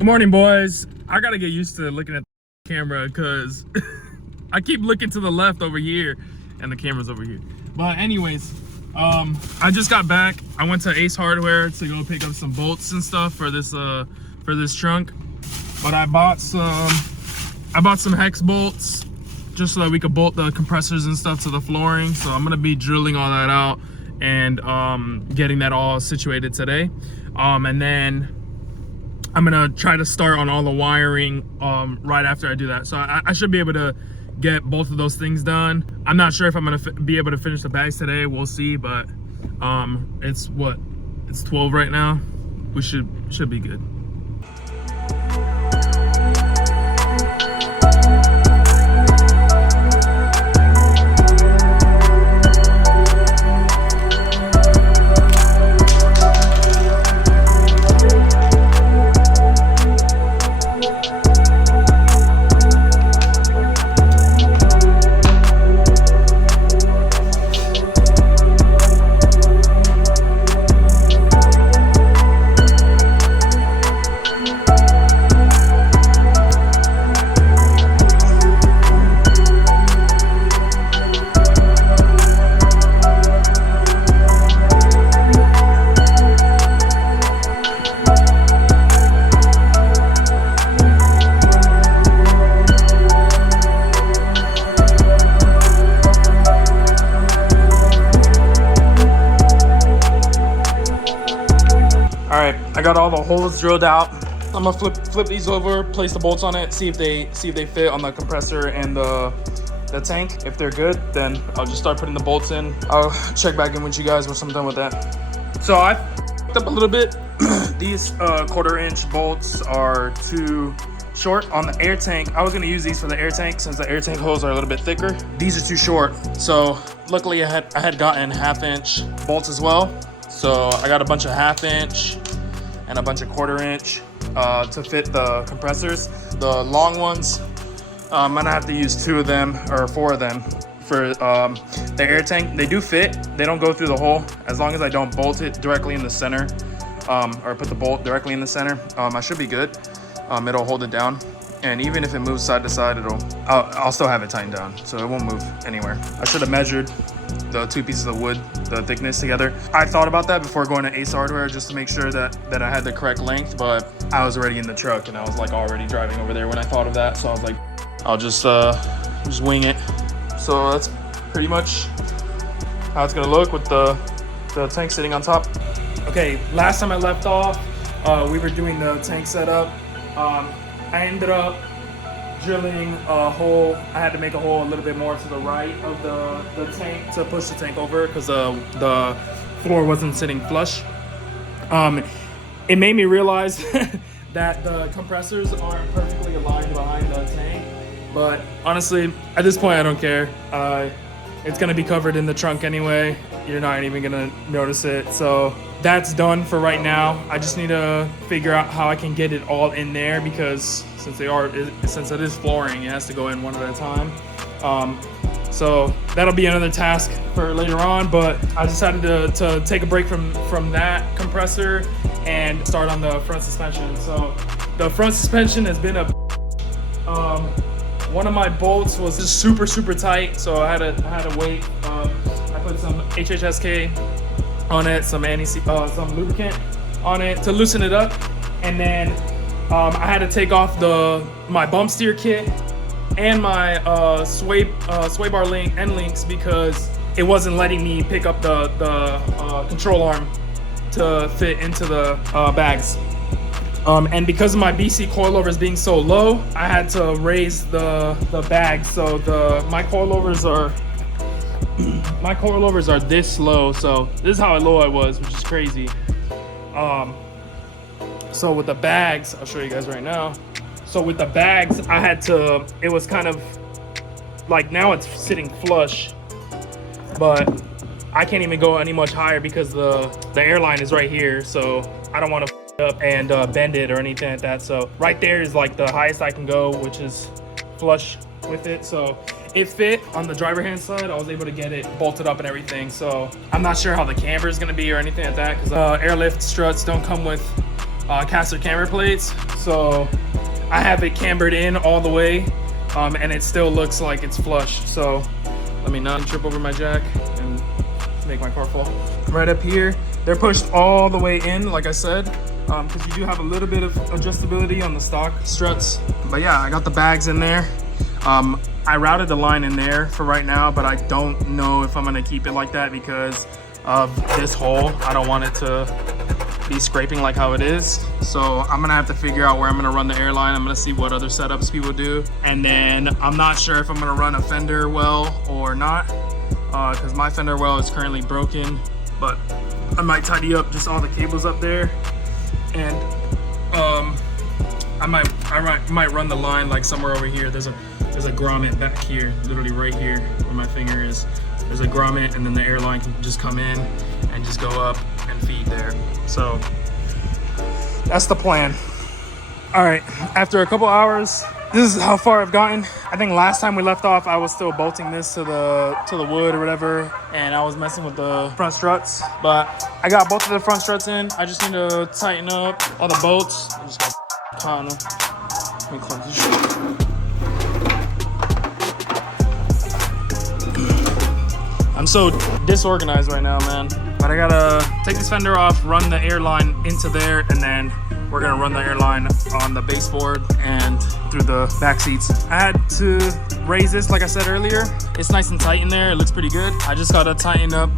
Good morning, boys. I gotta get used to looking at the camera because I keep looking to the left over here and the camera's over here. But anyways, I just got back. I went to Ace Hardware to go pick up some bolts and stuff for this trunk. But I bought some hex bolts just so that we could bolt the compressors and stuff to the flooring. So I'm gonna be drilling all that out and getting that all situated today. And then I'm gonna try to start on all the wiring right after I do that. So I should be able to get both of those things done. I'm not sure if I'm gonna be able to finish the bags today. We'll see, but it's 12 right now. We should be good. I got all the holes drilled out. I'm gonna flip these over, place the bolts on it, see if they fit on the compressor and the tank. If they're good, then I'll just start putting the bolts in. I'll check back in with you guys once I'm done with that. So I f***ed up a little bit. These 1/4-inch bolts are too short on the air tank. I was gonna use these for the air tank since the air tank holes are a little bit thicker. These are too short. So luckily I had gotten 1/2-inch bolts as well. So I got a bunch of 1/2-inch and a bunch of 1/4-inch to fit the compressors. The long ones, I'm gonna have to use 2 of them or 4 of them for the air tank. They do fit, they don't go through the hole. As long as I don't bolt it directly in the center or put the bolt directly in the center, I should be good. It'll hold it down. And even if it moves side to side, I'll still have it tightened down, so it won't move anywhere. I should have measured the 2 pieces of wood, the thickness together. I thought about that before going to Ace Hardware just to make sure that I had the correct length, but I was already in the truck and I was like already driving over there when I thought of that. So I was like, I'll just wing it. So that's pretty much how it's gonna look with the tank sitting on top. Okay, last time I left off, we were doing the tank setup. I ended up drilling a hole. I had to make a hole a little bit more to the right of the tank to push the tank over because the floor wasn't sitting flush. It made me realize that the compressors aren't perfectly aligned behind the tank, but honestly, at this point, I don't care. It's gonna be covered in the trunk anyway. You're not even gonna notice it. So that's done for right now. I just need to figure out how I can get it all in there because since it is flooring, it has to go in one at a time. So that'll be another task for later on, but I decided to take a break from that compressor and start on the front suspension. So the front suspension has been one of my bolts was just super tight, so I had to wait. I put some HHSK on it, some lubricant on it to loosen it up, and then I had to take off my bump steer kit and my sway bar end links because it wasn't letting me pick up the control arm to fit into the bags. And because of my BC coilovers being so low, I had to raise the bag. So my coilovers are this low. So this is how low I was, which is crazy. So with the bags, I'll show you guys right now. So with the bags, it was kind of like, now it's sitting flush, but I can't even go any much higher because the airline is right here. So I don't want to up and bend it or anything like that. So right there is like the highest I can go, which is flush with it. So it fit on the driver hand side. I was able to get it bolted up and everything. So I'm not sure how the camber is going to be or anything like that because Airlift struts don't come with caster camber plates. So I have it cambered in all the way, and it still looks like it's flush. So let me not trip over my jack and make my car fall. Right up here, they're pushed all the way in, like I said, because you do have a little bit of adjustability on the stock struts. But yeah, I got the bags in there. I routed the line in there for right now, but I don't know if I'm gonna keep it like that because of this hole. I don't want it to be scraping like how it is. So I'm gonna have to figure out where I'm gonna run the airline. I'm gonna see what other setups people do. And then I'm not sure if I'm gonna run a fender well or not, because my fender well is currently broken, but I might tidy up just all the cables up there. And I might run the line like somewhere over here. There's a grommet back here, literally right here where my finger is. There's a grommet, and then the airline can just come in and just go up and feed there. So that's the plan. All right, after a couple hours, this is how far I've gotten. I think last time we left off, I was still bolting this to the wood or whatever, and I was messing with the front struts. But I got both of the front struts in. I just need to tighten up all the bolts. I just got caught on them. Let me close this shit. I'm so disorganized right now, man. But I gotta take this fender off, run the airline into there, and then we're gonna run the airline on the baseboard and through the back seats. I had to raise this, like I said earlier. It's nice and tight in there. It looks pretty good. I just gotta tighten up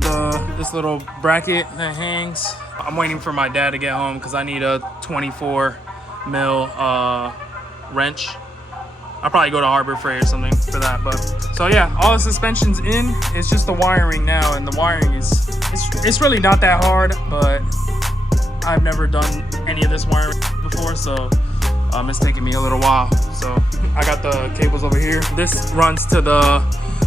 this little bracket that hangs. I'm waiting for my dad to get home because I need a 24 mil wrench. I'll probably go to Harbor Freight or something for that. But so yeah, all the suspension's in. It's just the wiring now, and the wiring it's really not that hard, but I've never done any of this wiring before, so it's taking me a little while. So I got the cables over here. This runs to the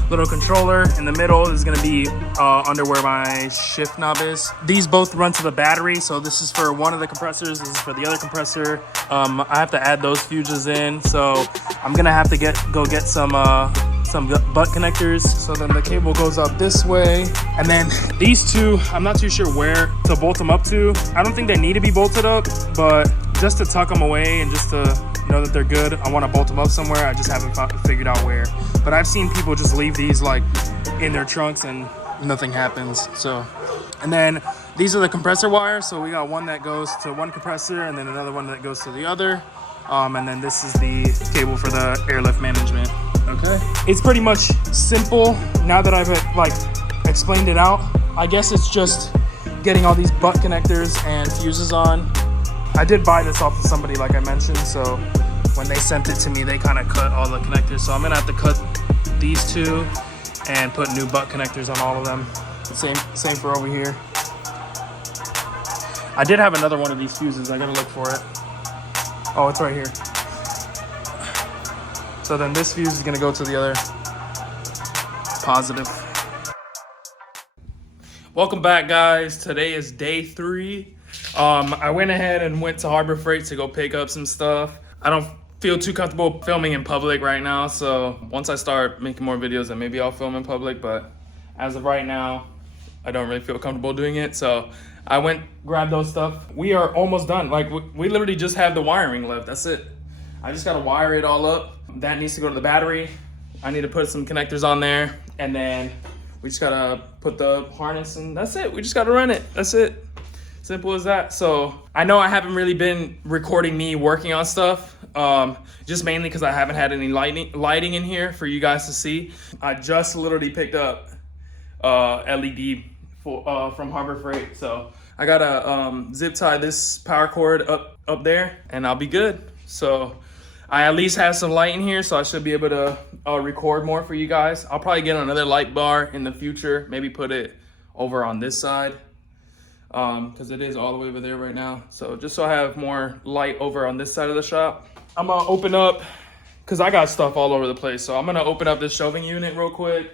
little controller. In the middle is gonna be under where my shift knob is. These both run to the battery, so this is for one of the compressors, this is for the other compressor. I have to add those fuses in, so I'm gonna have to go get some butt connectors. So then the cable goes up this way, and then these two, I'm not too sure where to bolt them up to. I don't think they need to be bolted up, but just to tuck them away and just to know that they're good, I want to bolt them up somewhere. I just haven't figured out where. But I've seen people just leave these like in their trunks and nothing happens. So, and then these are the compressor wires. So we got one that goes to one compressor and then another one that goes to the other. And then this is the cable for the airlift management. Okay, it's pretty much simple now that I've like explained it out. I guess it's just getting all these butt connectors and fuses on. I did buy this off of somebody, like I mentioned, so when they sent it to me, they kind of cut all the connectors. So I'm gonna have to cut these two and put new butt connectors on all of them. Same for over here. I did have another one of these fuses. I gotta look for it. Oh, it's right here. So then this fuse is gonna go to the other positive. Welcome back, guys. Today is day 3. I went ahead and went to Harbor Freight to go pick up some stuff. I don't feel too comfortable filming in public right now, so once I start making more videos, then maybe I'll film in public, but as of right now, I don't really feel comfortable doing it. So I went, grabbed those stuff. We are almost done. Like, we literally just have the wiring left. That's it. I just gotta wire it all up. That needs to go to the battery. I need to put some connectors on there, and then we just gotta put the harness, and that's it. We just gotta run it. That's it. Simple as that. So I know I haven't really been recording me working on stuff, just mainly because I haven't had any lighting in here for you guys to see. I just literally picked up LED from Harbor Freight, so I gotta zip tie this power cord up there, and I'll be good. So I at least have some light in here, so I should be able to record more for you guys. I'll probably get another light bar in the future, maybe put it over on this side, because it is all the way over there right now. So just so I have more light over on this side of the shop. I'm gonna open up, because I got stuff all over the place, so I'm gonna open up this shelving unit real quick.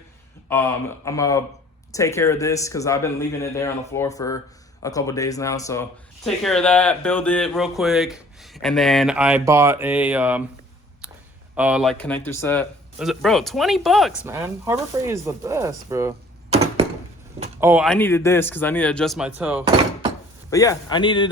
I'm gonna take care of this because I've been leaving it there on the floor for a couple of days now. So take care of that, build it real quick, and then I bought a like connector set. Bro, 20 bucks, man. Harbor Freight is the best, bro. Oh, I needed this because I need to adjust my toe. But yeah, I needed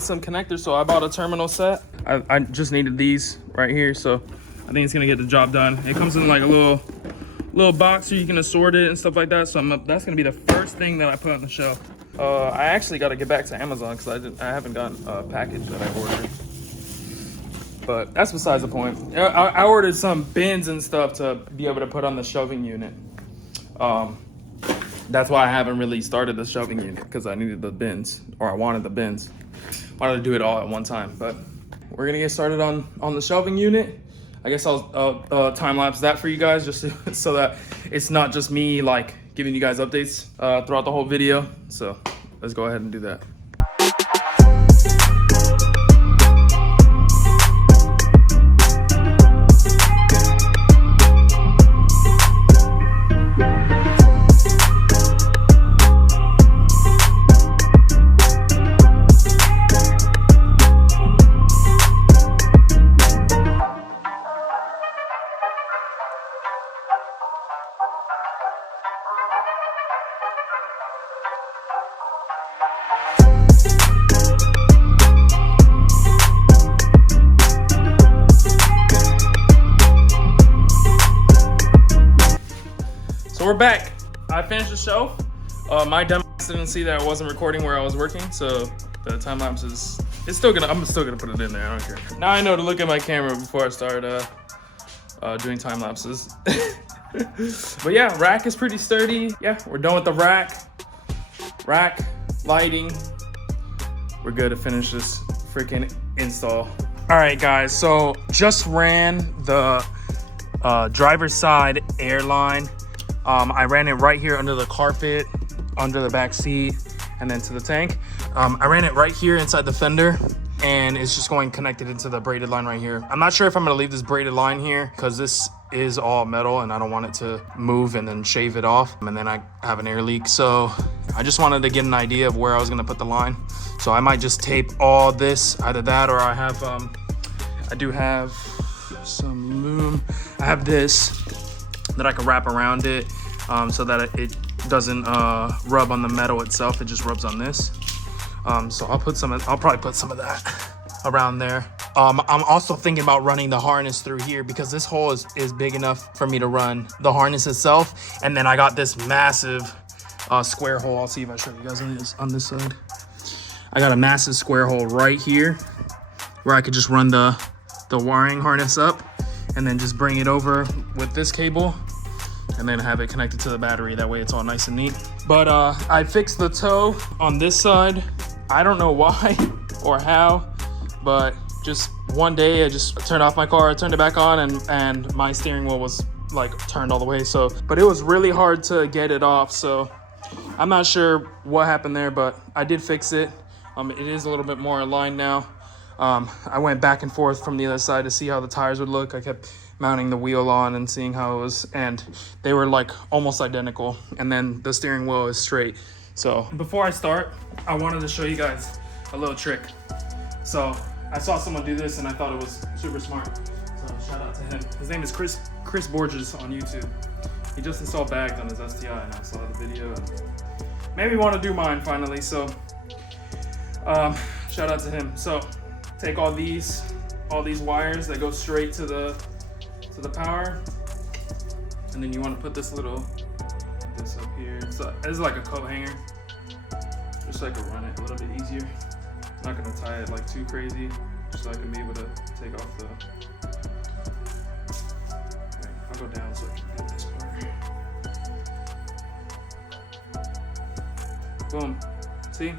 some connectors, so I bought a terminal set. I just needed these right here, so I think it's gonna get the job done. It comes in like a little box so you can assort it and stuff like that. So that's gonna be the first thing that I put on the shelf. I actually got to get back to Amazon because I haven't gotten a package that I ordered. But that's besides the point. I ordered some bins and stuff to be able to put on the shelving unit. That's why I haven't really started the shelving unit, because I needed the bins, or I wanted the bins. I wanted to do it all at one time. But we're gonna get started on the shelving unit. I guess I'll time lapse that for you guys, just so that it's not just me like giving you guys updates throughout the whole video. So let's go ahead and do that. So we're back. I finished the shelf. My dumb ass didn't see that I wasn't recording where I was working, so the time lapse I'm still gonna put it in there. I don't care. Now I know to look at my camera before I start doing time lapses. But yeah, rack is pretty sturdy. Yeah, we're done with the rack, lighting. We're good to finish this freaking install. All right, guys. So just ran the driver's side air line. I ran it right here under the carpet, under the back seat, and then to the tank. I ran it right here inside the fender, and it's just going connected into the braided line right here. I'm not sure if I'm gonna leave this braided line here because this is all metal and I don't want it to move and then shave it off, and then I have an air leak. So I just wanted to get an idea of where I was gonna put the line. So I might just tape all this, either that or I do have some loom. I have this that I can wrap around it so that it doesn't rub on the metal itself. It just rubs on this. So I'll probably put some of that around there. I'm also thinking about running the harness through here because this hole is big enough for me to run the harness itself. And then I got this massive square hole. I'll see if I show you guys on this side. I got a massive square hole right here where I could just run the wiring harness up and then just bring it over with this cable and then have it connected to the battery. That way it's all nice and neat. But I fixed the toe on this side. I don't know why or how, but just one day I just turned off my car, turned it back on, and my steering wheel was like turned all the way. So, but it was really hard to get it off. So I'm not sure what happened there, but I did fix it. It is a little bit more aligned now. I went back and forth from the other side to see how the tires would look. I kept mounting the wheel on and seeing how it was, and they were like almost identical. And then the steering wheel is straight. So before I start, I wanted to show you guys a little trick. So I saw someone do this and I thought it was super smart. So shout out to him. His name is Chris Borges on YouTube. He just installed bags on his STI and I saw the video and made me want to do mine finally. So shout out to him. So take all these wires that go straight to the power, and then you want to put this up here. So this is like a coat hanger, just so I can run it a little bit easier. I'm not gonna tie it like too crazy, just so I can be able to take off the. Okay, I'll go down so I can get this part. Boom. See?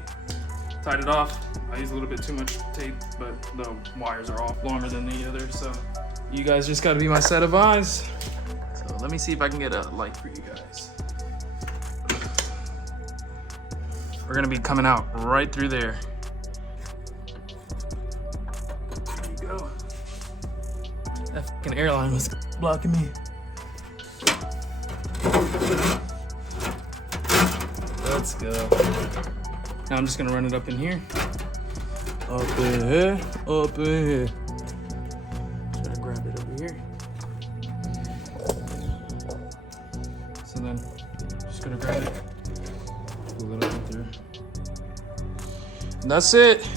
Tied it off. I used a little bit too much tape, but the wires are all longer than the other, so you guys just gotta be my set of eyes. So let me see if I can get a light for you guys. We're gonna be coming out right through there. There you go. That fucking airline was blocking me. Let's go. Now I'm just gonna run it up in here. Up in here, up in here. Try to grab it over here. So then, just gonna grab it, pull it up through. that's it.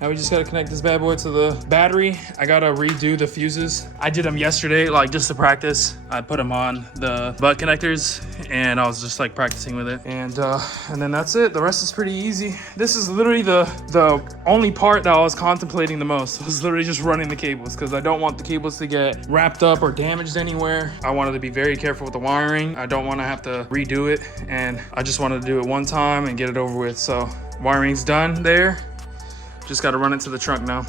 Now we just gotta connect this bad boy to the battery. I gotta redo the fuses. I did them yesterday, like just to practice. I put them on the butt connectors and I was just like practicing with it. And then that's it. The rest is pretty easy. This is literally the only part that I was contemplating the most. It was literally just running the cables because I don't want the cables to get wrapped up or damaged anywhere. I wanted to be very careful with the wiring. I don't want to have to redo it. And I just wanted to do it one time and get it over with. So wiring's done there. Just got to run it to the trunk now.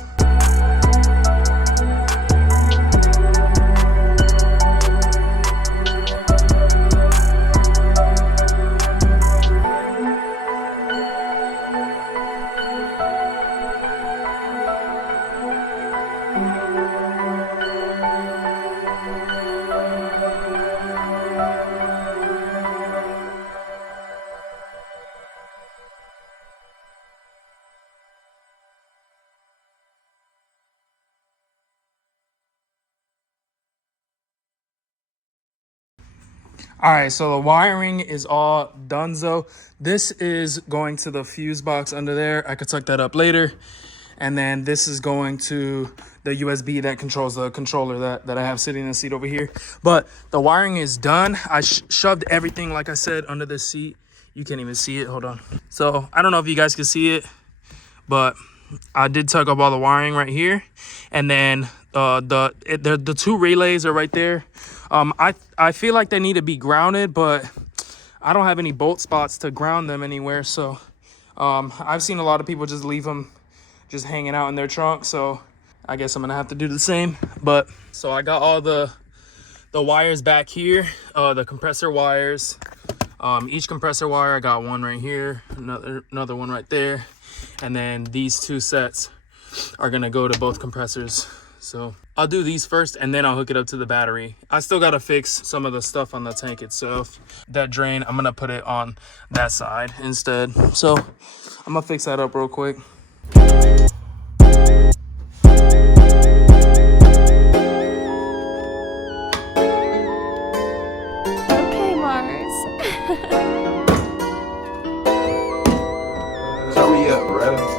All right, so the wiring is all donezo. This is going to the fuse box under there. I could tuck that up later. And then this is going to the USB that controls the controller that I have sitting in the seat over here. But the wiring is done. I shoved everything, like I said, under the seat. You can't even see it, hold on. So I don't know if you guys can see it, but I did tug up all the wiring right here. And then the two relays are right there. I feel like they need to be grounded, but I don't have any bolt spots to ground them anywhere. So I've seen a lot of people just leave them just hanging out in their trunk. So I guess I'm gonna have to do the same. But so I got all the wires back here, the compressor wires. Each compressor wire, I got one right here, another one right there. And then these two sets are gonna go to both compressors. So I'll do these first and then I'll hook it up to the battery. I still gotta fix some of the stuff on the tank itself. That drain, I'm gonna put it on that side instead. So I'm gonna fix that up real quick. Okay, Mars. Hurry up, brother.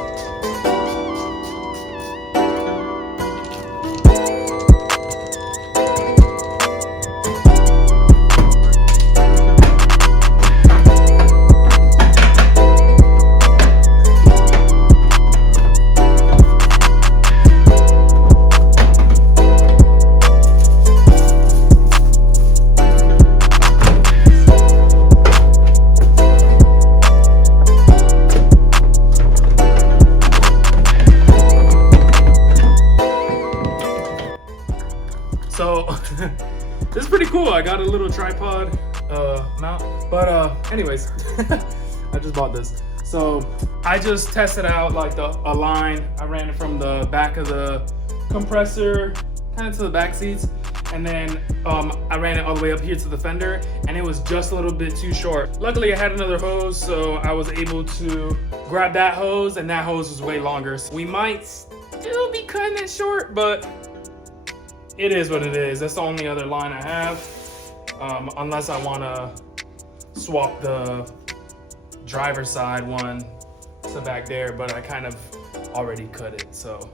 So this is pretty cool. I got a little tripod mount, but anyways, I just bought this. So I just tested out like a line. I ran it from the back of the compressor kind of to the back seats, and then I ran it all the way up here to the fender, and it was just a little bit too short. Luckily I had another hose, so I was able to grab that hose, and that hose was way longer. So we might still be cutting it short, but it is what it is. That's the only other line I have, unless I want to swap the driver's side one to back there, but I kind of already cut it, so.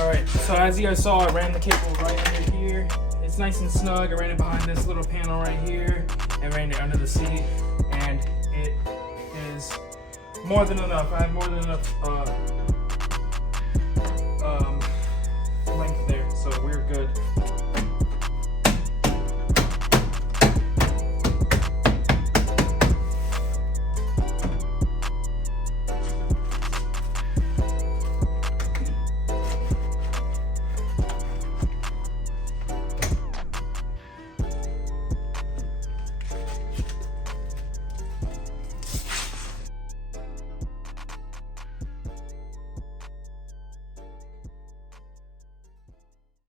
Alright, so as you guys saw, I ran the cable right under here. It's nice and snug. I ran it behind this little panel right here and ran it under the seat, and it is more than enough. I have more than enough